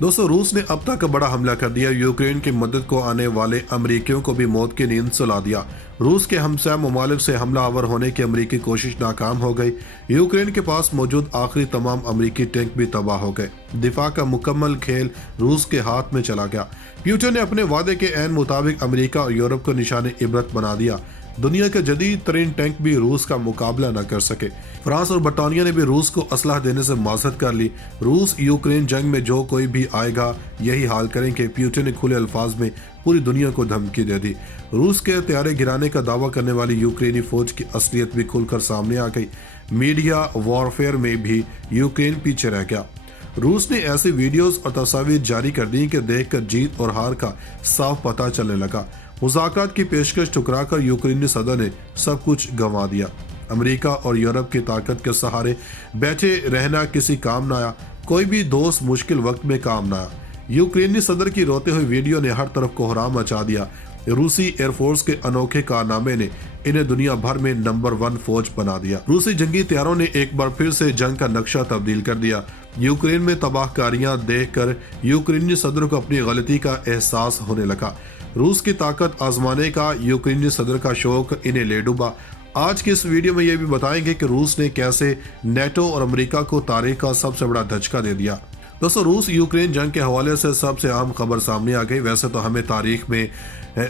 दोस्तों, रूस ने अब तक बड़ा हमला कर दिया। यूक्रेन की मदद को आने वाले अमरीकियों को भी मौत की नींद सुला दिया। रूस के हमसाया ममालिक से हमला आवर होने की अमरीकी कोशिश नाकाम हो गई। यूक्रेन के पास मौजूद आखिरी तमाम अमरीकी टैंक भी तबाह हो गए। दिफा का मुकम्मल खेल रूस के हाथ में चला गया। पुतिन ने अपने वादे के ऐन मुताबिक अमरीका और यूरोप को निशाने इबरत बना दिया। दुनिया के जदीद तरीन टैंक भी रूस का मुकाबला न कर सके। फ्रांस और बरतानिया ने भी रूस को असलाह देने से माजरत कर ली। रूस यूक्रेन जंग में जो कोई भी आएगा यही हाल करेंगे। पुतिन ने खुले अल्फाज में पूरी दुनिया को धमकी दे दी। रूस के हथियारे गिराने का दावा करने वाली यूक्रेनी फौज की असलियत भी खुलकर सामने आ गई। मीडिया वॉरफेयर में भी यूक्रेन पीछे रह गया। रूस ने ऐसी वीडियोस और तस्वीर जारी कर दी कि देखकर जीत और हार का साफ पता चलने लगा। मुज़ाकरात की पेशकश ठुकराकर यूक्रेनी सदर ने सब कुछ गंवा दिया। अमेरिका और यूरोप की ताकत के सहारे बैठे रहना किसी काम न आया। कोई भी दोस्त मुश्किल वक्त में काम न आया। यूक्रेनी सदर की रोते हुए वीडियो ने हर तरफ कोहराम मचा दिया। रूसी एयरफोर्स के अनोखे कारनामे ने इन्हें दुनिया भर में नंबर 1 फौज बना दिया। रूसी जंगी तैयारों ने एक बार फिर से जंग का नक्शा तब्दील कर दिया। यूक्रेन में तबाहकारियां देखकर यूक्रेनी सदर को अपनी गलती का एहसास होने लगा। रूस की ताकत आजमाने का यूक्रेनी सदर का शौक इन्हें ले डूबा। आज की इस वीडियो में ये भी बताएंगे कि रूस ने कैसे नेटो और अमेरिका को तारीख का सबसे बड़ा धचका दे दिया। दोस्तों, रूस यूक्रेन जंग के हवाले से सबसे अहम खबर सामने आ गई। वैसे तो हमें तारीख में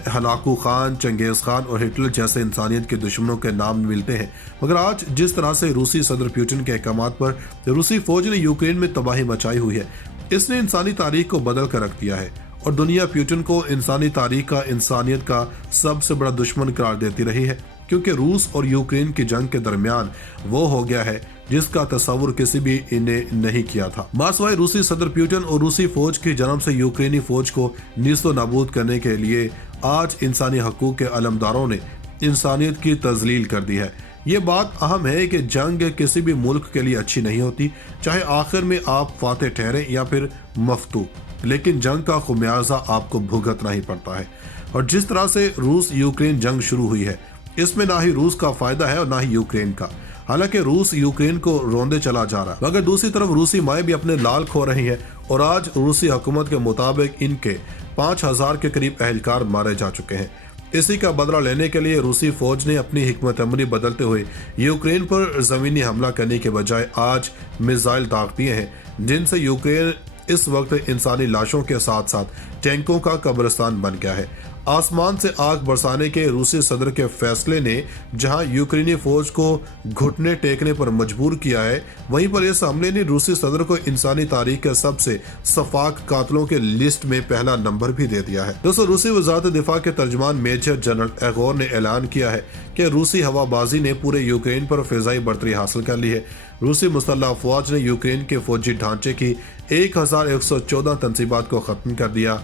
हलाकू खान, चंगेज खान और हिटलर जैसे इंसानियत के दुश्मनों के नाम मिलते हैं, मगर आज जिस तरह से रूसी सदर पुतिन के अहकामात पर रूसी फौज ने यूक्रेन में तबाही मचाई हुई है, इसने इंसानी तारीख को बदल कर रख दिया है और दुनिया पुतिन को इंसानी तारीख का, इंसानियत का सबसे बड़ा दुश्मन करार देती रही है, क्योंकि रूस और यूक्रेन की जंग के दरमियान वो हो गया है जिसका तस्वुर किसी भी ने नहीं किया था। मासवाए रूसी सदर पुतिन और रूसी फौज की जन्म से यूक्रेनी फौज को नीस्तो नाबूद करने के लिए आज इंसानी हकूक के अलमदारों ने इंसानियत की तजलील कर दी है। ये बात अहम है कि जंग किसी भी मुल्क के लिए अच्छी नहीं होती, चाहे आखिर में आप फातेह ठहरे या फिर मफतू, लेकिन जंग का खुमियाजा आपको भुगतना ही पड़ता है। और जिस तरह से रूस यूक्रेन जंग शुरू हुई है, इसमें ना ही रूस का फायदा है और ना ही यूक्रेन का। हालांकि रूस यूक्रेन को रोंदे चला जा रहा है, मगर दूसरी तरफ रूसी माएँ भी अपने लाल खो रही हैं और आज रूसी हुकूमत के मुताबिक इनके 5000 के करीब अहलकार मारे जा चुके हैं। इसी का बदला लेने के लिए रूसी फौज ने अपनी हिकमत अमली बदलते हुए यूक्रेन पर जमीनी हमला करने के बजाय आज मिसाइल दाग दिए हैं, जिनसे यूक्रेन इस वक्त इंसानी लाशों के साथ साथ टैंकों का कब्रिस्तान बन गया है। आसमान से आग बरसाने के रूसी सदर के फैसले ने जहां यूक्रेनी फौज को घुटने टेकने पर मजबूर किया है, वहीं पर इस हमले ने रूसी सदर को इंसानी तारीख के सबसे सफाक कातलों के लिस्ट में पहला नंबर भी दे दिया है। दोस्तों, रूसी वजारत दिफा के तर्जमान मेजर जनरल एगोर ने ऐलान किया है कि रूसी हवाबाजी ने पूरे यूक्रेन पर फिजाई बढ़तरी हासिल कर ली है। रूसी मुसल्लह फौज ने यूक्रेन के फौजी ढांचे की 1114 तंसीबात को खत्म कर दिया।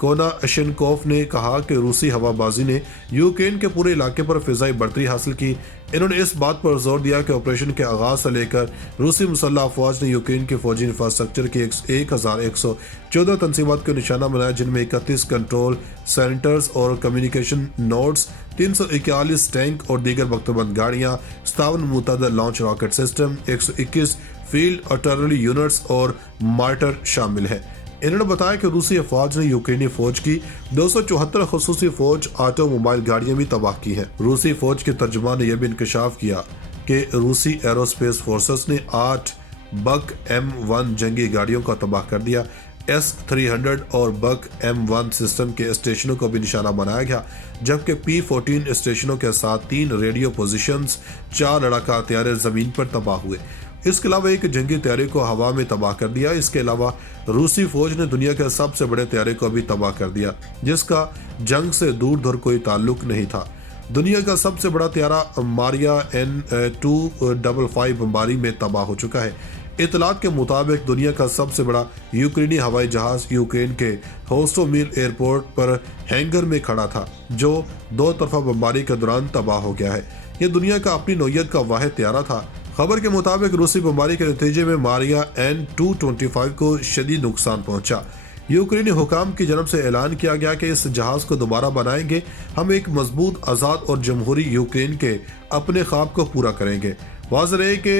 कोनाशेनकोव ने कहा कि रूसी हवाबाजी ने यूक्रेन के पूरे इलाके पर फिजाई बढ़तरी हासिल की। इन्होंने इस बात पर जोर दिया कि ऑपरेशन के आगाज से लेकर रूसी मुसल्लह फौज ने यूक्रेन के फौजी इंफ्रास्ट्रक्चर की 1114 तंसीबात को निशाना बनाया, जिनमें 31 कंट्रोल सेंटर्स और कम्युनिकेशन नोड्स, 341 टैंक और दीगर बख्तरबंद गाड़ियाँ, 57 मुतअद्दिद launch rocket system, 121 field artillery units और मार्टर शामिल है। इन्होंने बताया कि रूसी फौज ने यूक्रेनी फौज की 274 खसूसी फौज ऑटोमोबाइल गाड़ियां भी तबाह की हैं। रूसी फौज के तर्जुमान ने यह भी इंकशाफ किया कि रूसी एरोस्पेस फोर्सेस ने 8 बक M1 जंगी गाड़ियों का तबाह कर दिया। S-300 और बक M1 सिस्टम के स्टेशनों को भी निशाना बनाया गया, जबकि P-14 स्टेशनों के साथ 3 रेडियो पोजीशंस, 4 लड़ाका हथियारे जमीन पर तबाह हुए। इसके अलावा एक जंगी तैयारी को हवा में तबाह कर दिया। इसके अलावा रूसी फौज ने दुनिया के सबसे बड़े तैयारे को भी तबाह कर दिया, जिसका जंग से दूर दूर कोई ताल्लुक नहीं था। दुनिया का सबसे बड़ा तैयारा मारिया N-255 बमबारी में तबाह हो चुका है। इतलात के मुताबिक दुनिया का सबसे बड़ा यूक्रेनी हवाई जहाज यूक्रेन के होस्टोमिल एयरपोर्ट पर हैंगर में खड़ा था, जो 2 तरफा बमबारी के दौरान तबाह हो गया है। यह दुनिया का अपनी नौयत का वाहिद तैयारा था। खबर के मुताबिक रूसी बमबारी के नतीजे में मारिया N-225 को शदीद नुकसान पहुंचा। यूक्रेनी हुकाम की जानब से ऐलान किया गया कि इस जहाज को दोबारा बनाएंगे, हम एक मजबूत, आज़ाद और जमहूरी यूक्रेन के अपने ख्वाब को पूरा करेंगे। वाज़ेह रहे कि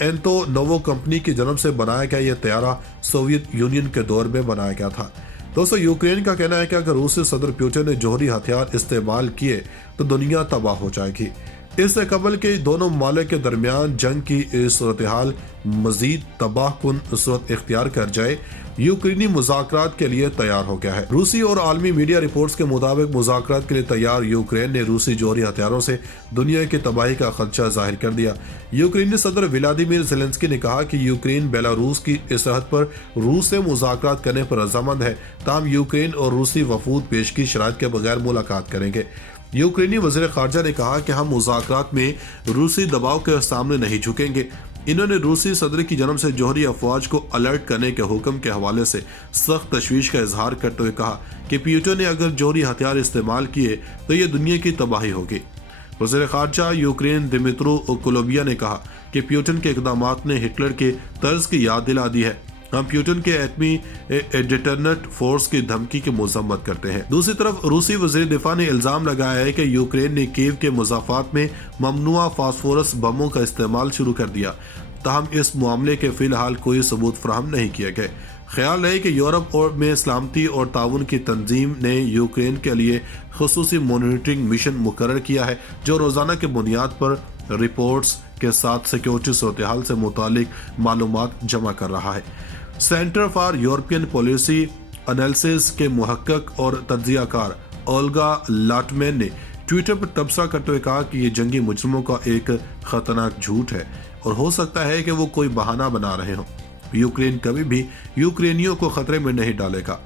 एंटोनोवो कंपनी की जन्म से बनाया गया यह तैयारा सोवियत यूनियन के दौर में बनाया गया था। दोस्तों, यूक्रेन का कहना है कि अगर रूसी सदर पुतिन ने जौहरी हथियार इस्तेमाल किए तो दुनिया तबाह हो जाएगी। इससे कबल के दोनों ममालिक के दरमियान जंग की सूरत हाल मजीद तबाहकुन सूरत इख्तियार कर जाए, यूक्रेनी मुज़ाकरात के लिए तैयार हो गया है। रूसी और आलमी मीडिया रिपोर्ट्स के मुताबिक मुज़ाकरात के लिए तैयार यूक्रेन ने रूसी जौहरी हथियारों से दुनिया की तबाही का खदशा जाहिर कर दिया। यूक्रेनी सदर व्लादिमीर ज़ेलेंस्की ने कहा कि यूक्रेन बेलारूस की सरहद पर रूस से मुज़ाकरात करने पर रज़ामंद है, ताहम यूक्रेन और रूसी वफूद पेशगी शराइत के बगैर मुलाकात करेंगे। यूक्रेनी वज़ीर ख़ारजा ने कहा कि हम मुज़ाकरात में रूसी दबाव के सामने नहीं झुकेंगे। इन्होंने रूसी सदर की जन्म से जौहरी अफवाज को अलर्ट करने के हुक्म के हवाले से सख्त तशवीश का इजहार करते हुए कहा कि पुतिन ने अगर जौहरी हथियार इस्तेमाल किए तो ये दुनिया की तबाही होगी। वज़ीर ख़ारजा यूक्रेन दिमित्रो कुलोबिया ने कहा कि पुतिन के इक़दामात ने हिटलर के तर्ज की याद दिला दी है। हम पुतिन के एटमी डिटरनेट फोर्स की धमकी की मजम्मत करते हैं। दूसरी तरफ रूसी वज़ीर दिफा ने इल्ज़ाम लगाया है कि यूक्रेन ने कीव के मुज़ाफ़ात में ममनुआ फास्फोरस बमों का इस्तेमाल शुरू कर दिया, ताहम इस मामले के फ़िलहाल कोई सबूत फराहम नहीं किए गए। ख्याल है कि यूरोप और में सलामती और ताउन की तंजीम ने यूक्रेन के लिए खुसूसी मॉनिटरिंग मिशन मुकर्रर किया है, जो रोज़ाना की बुनियाद पर रिपोर्ट्स के साथ सिक्योरिटी सूरत हाल से मुतालिक मालूमात जमा कर रहा है। Centre for European policy analysis के मुहक्कक और तज्जियाकार ओल्गा लाटमैन ने ट्विटर पर तबसरा करते हुए कहा कि ये जंगी मुजरिमों का एक खतरनाक झूठ है और हो सकता है कि वो कोई बहाना बना रहे हों। यूक्रेन कभी भी यूक्रेनियों को खतरे में नहीं डालेगा।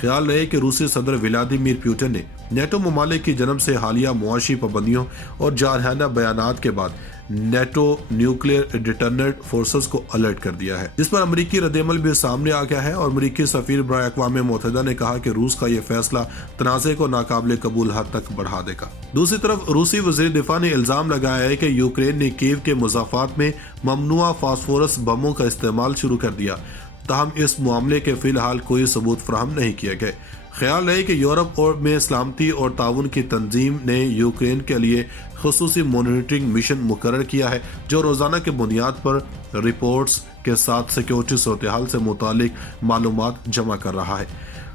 ख्याल रहे कि रूसी सदर व्लादिमीर पुतिन ने नेटो ममालिक की जन्म से हालिया मुआशी पाबंदियों और जारहाना बयानात के बाद नेटो न्यूक्लियर डिटरनेट फोर्सेस को अलर्ट कर दिया है, जिस पर अमरीकी रद्दअमल भी सामने आ गया है। और अमरीकी सफीर बराए अक़वाम मुत्तहिदा ने कहा कि रूस का यह फैसला तनाज़े को नाकाबिले कबूल हद तक बढ़ा देगा। दूसरी तरफ रूसी वज़ीर दिफा ने इल्ज़ाम लगाया है कि यूक्रेन ने कीव के मुज़ाफ़ात में ममनुआ फास्फोरस बमों का इस्तेमाल शुरू कर दिया, ताहम इस मामले के फ़िलहाल कोई सबूत फराहम नहीं किए गए। ख्याल है कि यूरोप और में सलामती और ताउन की तंजीम ने यूक्रेन के लिए खुसूसी मॉनिटरिंग मिशन मुकर्रर किया है, जो रोज़ाना की बुनियाद पर रिपोर्ट्स के साथ सिक्योरिटी सूरत हाल से मुतालिक मालूमात जमा कर रहा है।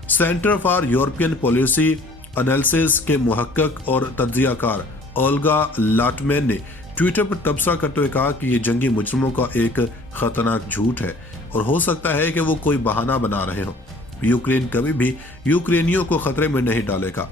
Centre for European policy analysis के मुहक्कक और तज्जियाकार ओल्गा लाटमैन ने ट्विटर पर तबसरा करते हुए कहा कि ये जंगी मुजरिमों का एक खतरनाक झूठ है और हो सकता है कि वो कोई बहाना बना रहे हों। यूक्रेन कभी भी यूक्रेनियों को खतरे में नहीं डालेगा।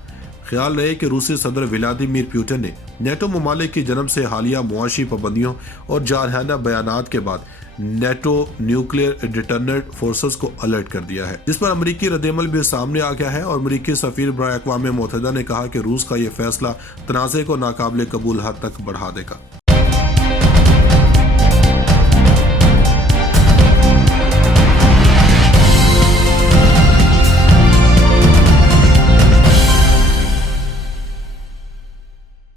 ख्याल रहे कि रूसी सदर व्लादिमीर पुतिन ने नेटो ममालिक की जन्म से हालिया मुआशी पाबंदियों और जारहाना बयानात के बाद नेटो न्यूक्लियर डिटरनेट फोर्सेस को अलर्ट कर दिया है, जिस पर अमरीकी रद्दअमल भी सामने आ गया है। और अमरीकी सफीर बराए अक़वाम मुत्तहिदा ने कहा कि रूस का यह फैसला तनाज़े को नाकाबिले कबूल हद तक बढ़ा देगा।